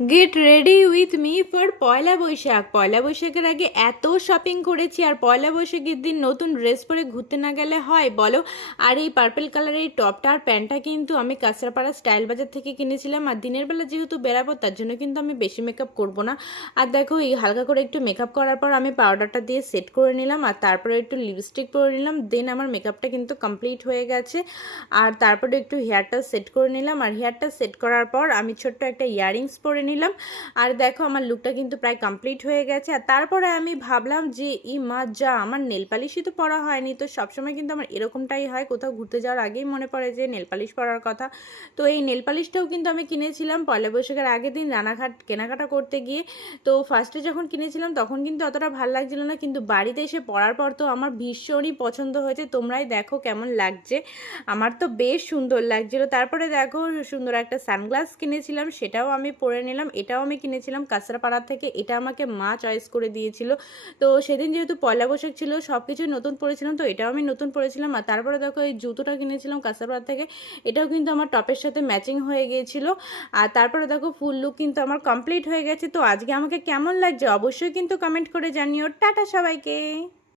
Gate ready with me for Poila Boishakh. Poila বৈশাখের আগে এত শপিং করেছি, আর পয়লা বৈশাখের দিন নতুন ড্রেস পরে ঘুরতে না গেলে হয় বলো। আর এই পার্পল কালারের এই টপটা আর প্যান্টটা কিন্তু আমি কাঁচরাপাড়া স্টাইল বাজার থেকে কিনেছিলাম। আর দিনের বেলা যেহেতু বেরাবো তার জন্য কিন্তু আমি বেশি মেকআপ করব না। আর দেখো এই হালকা করে একটু মেকআপ করার পর আমি পাউডারটা দিয়ে সেট করে নিলাম, আর তারপরে একটু লিপস্টিক পরে নিলাম। দেন আমার মেকআপটা কিন্তু কমপ্লিট হয়ে গেছে। আর তারপরে একটু হেয়ারটা সেট করে নিলাম, আর হেয়ারটা সেট করার পর আমি ছোট্ট একটা ইয়াররিংস পরে নিলাম। আর দেখো আমার লুকটা কিন্তু প্রায় কমপ্লিট হয়ে গেছে। আর তারপরে আমি ভাবলাম যে মা যা, আমার নেল পালিশই তো পরা হয়নি। তো সবসময় কিন্তু আমার এরকমটাই হয়, কোথাও ঘুরতে যাওয়ার আগেই মনে পড়ে যে নেল পালিশ পরার কথা। তো এই নেল পালিশটাও কিন্তু আমি কিনেছিলাম পয়লা বৈশাখের আগের দিন রানাঘাট কেনাকাটা করতে গিয়ে। তো ফার্স্টে যখন কিনেছিলাম তখন কিন্তু অতটা ভালো লাগছিল না, কিন্তু বাড়িতে এসে পরার পর তো আমার ভীষণই পছন্দ হয়েছে। তোমরাই দেখো কেমন লাগছে, আমার তো বেশ সুন্দর লাগছিল। তারপরে দেখো সুন্দর একটা সানগ্লাস কিনেছিলাম, সেটাও আমি পরে নিলাম। এটাও আমি কিনেছিলাম কাঁচরাপাড়া থেকে, এটা আমাকে মা চয়েস করে দিয়েছিল। তো সেদিন যেহেতু পয়লা বৈশাখ ছিল সব কিছুই নতুন পরেছিলাম, তো এটাও আমি নতুন পরেছিলাম। আর তারপরে দেখো এই জুতোটা কিনেছিলাম কাঁচরাপাড়া থেকে, এটাও কিন্তু আমার টপের সাথে ম্যাচিং হয়ে গিয়েছিল। আর তারপরে দেখো ফুল লুক কিন্তু আমার কমপ্লিট হয়ে গেছে। তো আজকে আমাকে কেমন লাগছে অবশ্যই কিন্তু কমেন্ট করে জানিও। টাটা সবাইকে।